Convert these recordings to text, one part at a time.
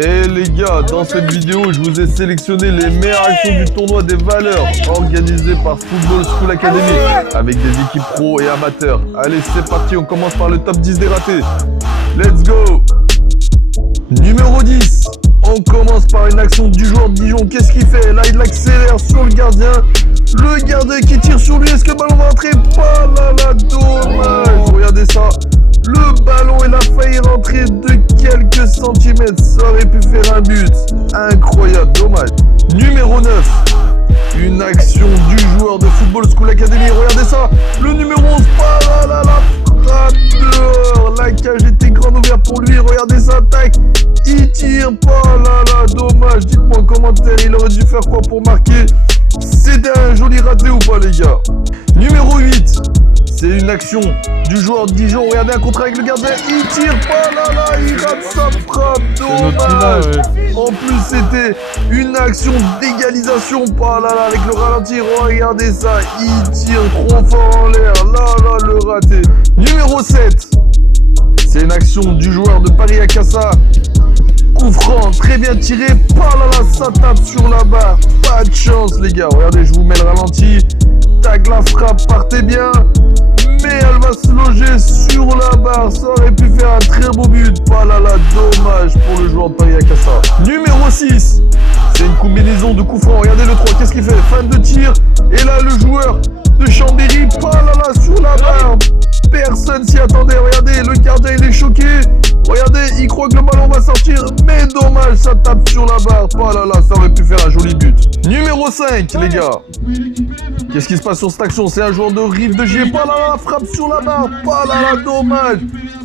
Et les gars, dans cette vidéo, je vous ai sélectionné les meilleures actions du tournoi des valeurs organisé par Football School Academy avec des équipes pros et amateurs. Allez, c'est parti, on commence par le top 10 des ratés. Let's go! Numéro 10, on commence par une action du joueur de Dijon. Qu'est-ce qu'il fait? Là, il accélère sur le gardien. Le gardien qui tire sur lui, est-ce que le ballon va rentrer? Pas là, dommage! Regardez ça. Le ballon, il a failli rentrer de quelques centimètres. Ça aurait pu faire un but. Incroyable, dommage. Numéro 9. Une action du joueur de Football School Academy. Regardez ça. Le numéro 11. Pas là, frappe dehors. La cage était grande ouverte pour lui. Regardez ça, tac. Il tire pas là, dommage. Dites-moi en commentaire, il aurait dû faire quoi pour marquer? C'était un joli raté ou pas, les gars? Numéro 8. C'est une action du joueur de Dijon. Regardez un contre avec le gardien. Il tire pas là, il rate sa frappe. Dommage. En plus, c'était une action d'égalisation. Pas là, avec le ralenti. Regardez ça. Il tire trop fort en l'air. Là, le raté. Numéro 7. C'est une action du joueur de Paris Akassa. Coup franc, très bien tiré. Pas là, ça tape sur la barre. Pas de chance, les gars. Regardez, je vous mets le ralenti. Tac, la frappe partait bien. Mais elle va se loger sur la barre. Ça aurait pu faire un très beau but. Pas là, dommage pour le joueur de Paris Akassa. Numéro 6. C'est une combinaison de coups francs. Regardez le 3. Qu'est-ce qu'il fait? Fin de tir. Et là, le joueur de Chambéry. Pas là, sur la barre. Personne s'y attendait. Regardez, le gardien, il est choqué. Regardez, il croit que le ballon va sortir. Mais dommage, ça tape sur la barre. Pas là, ça aurait pu faire un joli but. Numéro 5, les gars. Qu'est-ce qui se passe sur cette action? C'est un joueur de Rive de Gier. Pas là, frappe sur la barre. Pas là, dommage.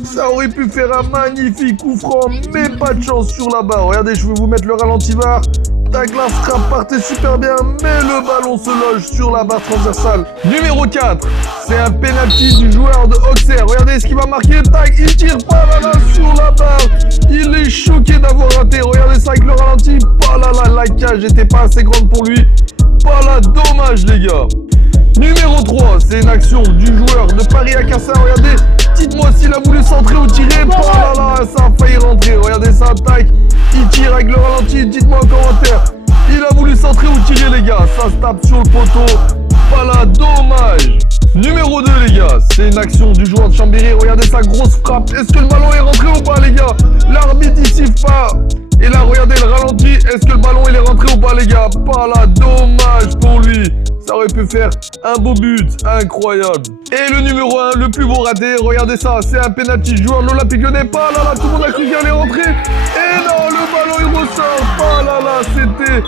Ça aurait pu faire un magnifique coup franc. Mais pas de chance sur la barre. Regardez, je vais vous mettre le ralenti VAR. Tac, la frappe partait super bien, mais le ballon se loge sur la barre transversale. Numéro 4, c'est un penalty du joueur de Auxerre. Regardez ce qu'il va marquer. Tac, il tire pas là, sur la barre. Il est choqué d'avoir raté. Regardez ça avec le ralenti. Pas là, la cage n'était pas assez grande pour lui. Pas là, dommage les gars. Numéro 3, c'est une action du joueur de Paris Akassa. Regardez, dites-moi s'il a voulu centrer ou tirer. Pas là, ça a failli rentrer. Regardez ça, tac. Il tire avec le ralenti, dites-moi en commentaire. Il a voulu centrer ou tirer les gars. Ça se tape sur le poteau. Pas là, dommage. Numéro 2 les gars, c'est une action du joueur de Chambéry. Regardez sa grosse frappe. Est-ce que le ballon est rentré ou pas les gars? L'arbitre il siffle pas. Et là regardez le ralenti. Est-ce que le ballon il est rentré ou pas les gars? Pas là, dommage pour lui. Ça aurait pu faire un beau but, incroyable. Et le numéro 1, le plus beau raté, regardez ça, c'est un penalty. Joueur de l'Olympique Lyonnais, pas là, tout le monde a cru qu'il allait rentrer. Et non, le ballon il ressort, pas là, c'était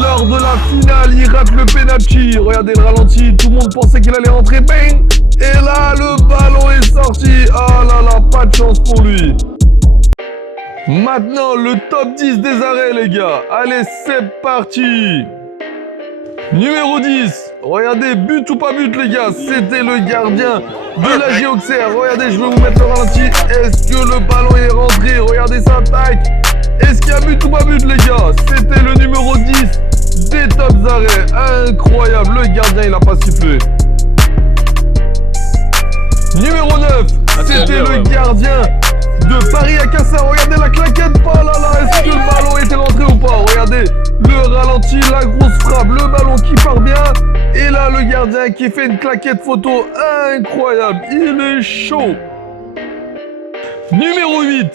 lors de la finale, il rate le penalty. Regardez le ralenti, tout le monde pensait qu'il allait rentrer, bang. Et là, le ballon est sorti, ah là, pas de chance pour lui. Maintenant, le top 10 des arrêts les gars, allez c'est parti. Numéro 10, regardez, but ou pas but les gars, c'était le gardien de l'AJ Auxerre. Regardez, je vais vous mettre le ralenti. Est-ce que le ballon est rentré? Regardez ça, tac. Est-ce qu'il y a but ou pas but les gars? C'était le numéro 10 des tops arrêts. Incroyable, le gardien il a pas sifflé. Numéro 9, c'était le gardien de Paris Akassa. Regardez la claquette, pas là, est-ce que le ballon était rentré ou pas? Regardez, le ralenti, la grosse frappe, le ballon qui part bien. Et là, le gardien qui fait une claquette photo incroyable. Il est chaud. Numéro 8,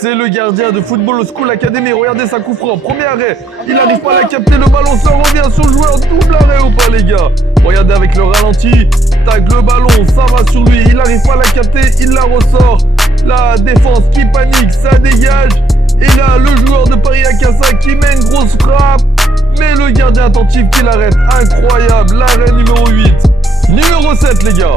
c'est le gardien de Football School Academy. Regardez sa coup franc, premier arrêt. Il n'arrive pas à la capter, le ballon ça revient sur le joueur. Double arrêt ou pas les gars? Regardez avec le ralenti. Tac, le ballon, ça va sur lui. Il n'arrive pas à la capter, il la ressort. La défense qui panique, ça dégage. Et là, le joueur de Paris Akassa qui met une grosse frappe. Mais le gardien attentif qui l'arrête. Incroyable, l'arrêt numéro 8. Numéro 7 les gars.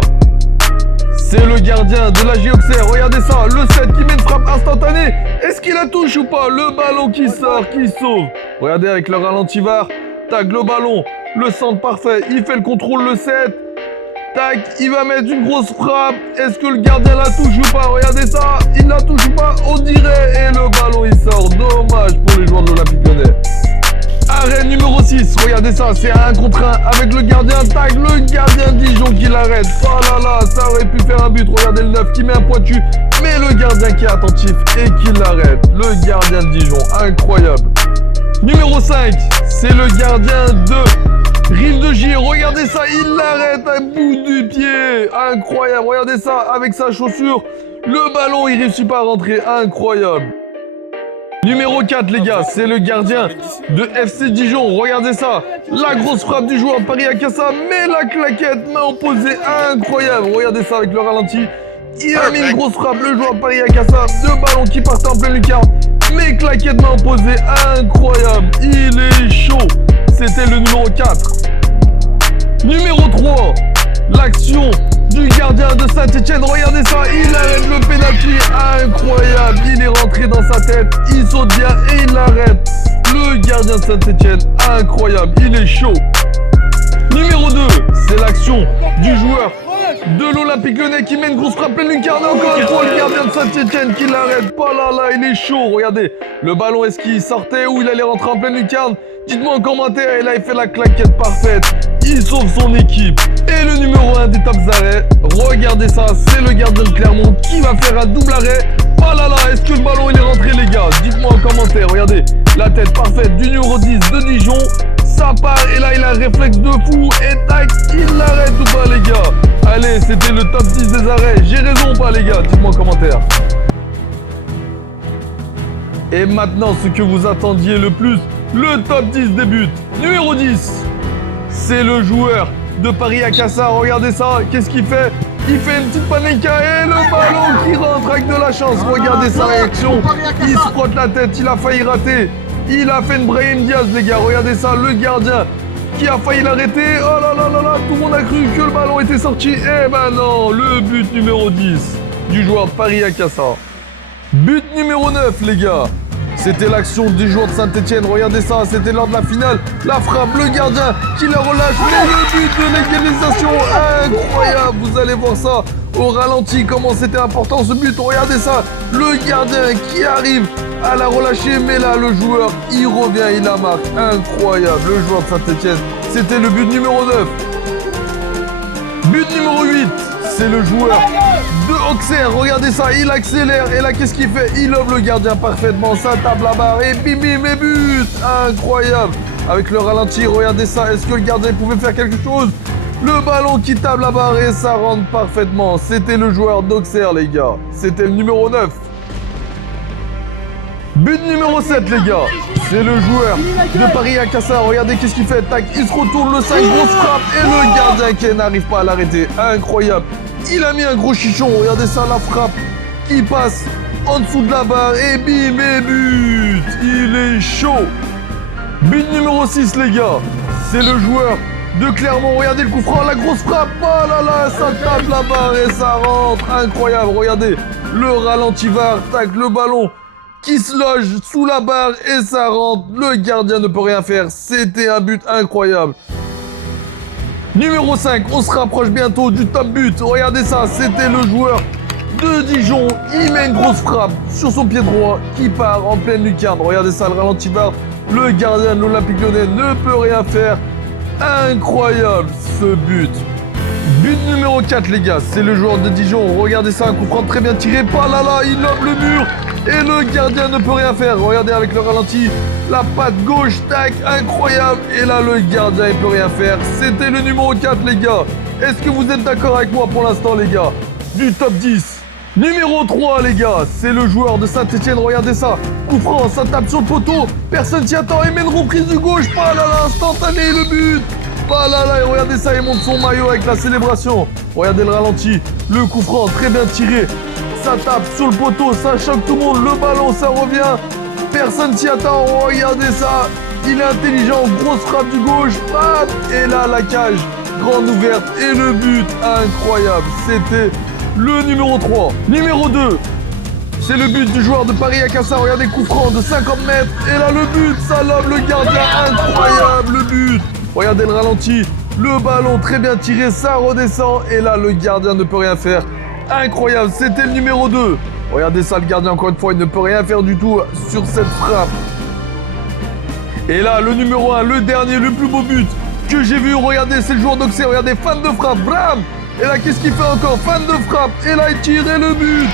C'est le gardien de l'AJ Auxerre. Regardez ça, le 7 qui met une frappe instantanée. Est-ce qu'il la touche ou pas? Le ballon qui sort, qui sauve. Regardez avec le ralenti VAR. Tac, le ballon, le centre parfait. Il fait le contrôle, le 7. Tac, il va mettre une grosse frappe. Est-ce que le gardien la touche ou pas? Regardez ça, il la touche ou pas? On dirait. Et le ballon il sort. Dommage pour les joueurs de l'Olympique Lyonnais. Arrêt numéro 6, regardez ça, c'est un 1 contre 1 avec le gardien. Tac, le gardien Dijon qui l'arrête. Oh là là, ça aurait pu faire un but. Regardez le 9 qui met un pointu. mais le gardien qui est attentif et qui l'arrête. Le gardien de Dijon, incroyable. Numéro 5, c'est le gardien de Rive de Gier. Regardez ça, il l'arrête à bout du pied. Incroyable, regardez ça, avec sa chaussure. Le ballon, il réussit pas à rentrer. Incroyable. Numéro 4, les gars, c'est le gardien de FC Dijon. Regardez ça. La grosse frappe du joueur Paris Akassa, mais la claquette, main opposée. Incroyable. Regardez ça avec le ralenti. Il a mis une grosse frappe, le joueur Paris Akassa. Deux ballons qui partent en pleine lucarne. Mais claquette, main opposée. Incroyable. Il est chaud. C'était le numéro 4. Numéro 3. L'action du gardien de Saint-Etienne, regardez ça, il arrête le pénalty, incroyable, il est rentré dans sa tête, il saute bien et il l'arrête. Le gardien de Saint-Etienne, incroyable, il est chaud. Numéro 2, c'est l'action du joueur de l'Olympique Lyonnais qui met une grosse frappe pleine lucarne. Encore une fois, le gardien de Saint-Etienne qui l'arrête. Pas là, il est chaud. Regardez, le ballon, est-ce qu'il sortait ou il allait rentrer en pleine lucarne? Dites-moi en commentaire. Et là, il fait la claquette parfaite. Il sauve son équipe. Et le numéro 1 des top arrêts, regardez ça, c'est le gardien de Clermont qui va faire un double arrêt. Pas là, est-ce que le ballon il est rentré, les gars? Dites-moi en commentaire. Regardez, la tête parfaite du numéro 10 de Dijon. Ça part et là il a un réflexe de fou et tac, il l'arrête ou pas, les gars? Allez, c'était le top 10 des arrêts. J'ai raison ou pas, les gars? Dites-moi en commentaire. Et maintenant, ce que vous attendiez le plus, le top 10 des buts. Numéro 10, c'est le joueur de Paris Akassa. Regardez ça, qu'est-ce qu'il fait? Il fait une petite panenka et le ballon qui rentre avec de la chance. Regardez sa réaction. Il se frotte la tête, il a failli rater. Il a fait une Brahim Diaz, les gars. Regardez ça, le gardien qui a failli l'arrêter. Oh là là là là, tout le monde a cru que le ballon était sorti. Eh ben non, le but numéro 10 du joueur de Paris Akassa. But numéro 9, les gars. C'était l'action du joueur de Saint-Etienne. Regardez ça, c'était lors de la finale. La frappe, le gardien qui la relâche. Mais le but de l'égalisation, incroyable. Vous allez voir ça au ralenti, comment c'était important ce but. Regardez ça, le gardien qui arrive à la relâcher. Mais là, le joueur, il revient, il la marque. Incroyable, le joueur de Saint-Etienne. C'était le but numéro 9. But numéro 8, c'est le joueur de Auxerre. Regardez ça, il accélère. Et là, qu'est-ce qu'il fait? Il lobe le gardien parfaitement. Ça tape la barre et bim bim et but. Incroyable. Avec le ralenti, regardez ça. Est-ce que le gardien pouvait faire quelque chose? Le ballon qui tape la barre et ça rentre parfaitement. C'était le joueur d'Auxerre, les gars. C'était le numéro 9. But numéro 7, les gars. C'est le joueur de Paris Akassa. Regardez qu'est-ce qu'il fait. Tac, il se retourne, le 5, grosse frappe. Et le gardien qui n'arrive pas à l'arrêter. Incroyable. Il a mis un gros chichon. Regardez ça, la frappe qui passe en dessous de la barre. Et bim, et but. Il est chaud. But numéro 6, les gars. C'est le joueur de Clermont. Regardez le coup franc, la grosse frappe. Oh là là, ça tape la barre et ça rentre. Incroyable. Regardez le ralenti VAR. Tac, le ballon qui se loge sous la barre et ça rentre. Le gardien ne peut rien faire. C'était un but incroyable. Numéro 5, on se rapproche bientôt du top but. Regardez ça, c'était le joueur de Dijon. Il met une grosse frappe sur son pied droit qui part en pleine lucarne. Regardez ça, le ralenti VAR. Le gardien de l'Olympique Lyonnais ne peut rien faire. Incroyable ce but. But numéro 4, les gars, c'est le joueur de Dijon. Regardez ça, un coup franc très bien tiré. Pas là, il lobe le mur. Et le gardien ne peut rien faire. Regardez avec le ralenti. La patte gauche, tac, incroyable. Et là, le gardien, il peut rien faire. C'était le numéro 4, les gars. Est-ce que vous êtes d'accord avec moi pour l'instant, les gars? Du top 10. Numéro 3, les gars, c'est le joueur de Saint-Etienne. Regardez ça. Coup franc, ça tape sur le poteau. Personne s'y attend. Il met une reprise du gauche. Pas là, instantané, le but. Pas là, et regardez ça, il monte son maillot avec la célébration. Regardez le ralenti. Le coup franc, très bien tiré. Ça tape sur le poteau, ça choque tout le monde. Le ballon, ça revient. Personne s'y attend. Regardez ça. Il est intelligent. Grosse frappe du gauche. Bam. Et là, la cage grande ouverte. Et le but incroyable. C'était le numéro 3. Numéro 2. C'est le but du joueur de Paris Akassa. Regardez, coup franc de 50 mètres. Et là, le but, ça lobe le gardien. Incroyable, le but. Regardez le ralenti. Le ballon très bien tiré. Ça redescend. Et là, le gardien ne peut rien faire. Incroyable, c'était le numéro 2. Regardez ça, le gardien, encore une fois, il ne peut rien faire du tout sur cette frappe. Et là, le numéro 1, le dernier, le plus beau but que j'ai vu. Regardez, c'est le joueur d'Auxerre. Regardez, fan de frappe, bram. Et là, qu'est-ce qu'il fait encore? Fan de frappe. Et là, il tire et le but.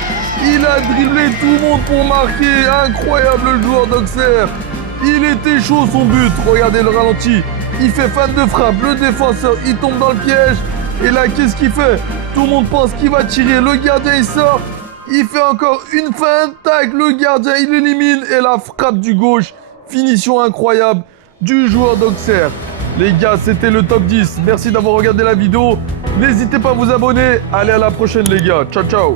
Il a dribblé tout le monde pour marquer. Incroyable le joueur d'Auxerre. Il était chaud son but. Regardez le ralenti. Il fait fan de frappe. Le défenseur, il tombe dans le piège. Et là, qu'est-ce qu'il fait? Tout le monde pense qu'il va tirer. Le gardien, il sort. Il fait encore une feinte. Tac, le gardien, il élimine. Et la frappe du gauche. Finition incroyable du joueur d'Auxerre. Les gars, c'était le top 10. Merci d'avoir regardé la vidéo. N'hésitez pas à vous abonner. Allez, à la prochaine, les gars. Ciao, ciao.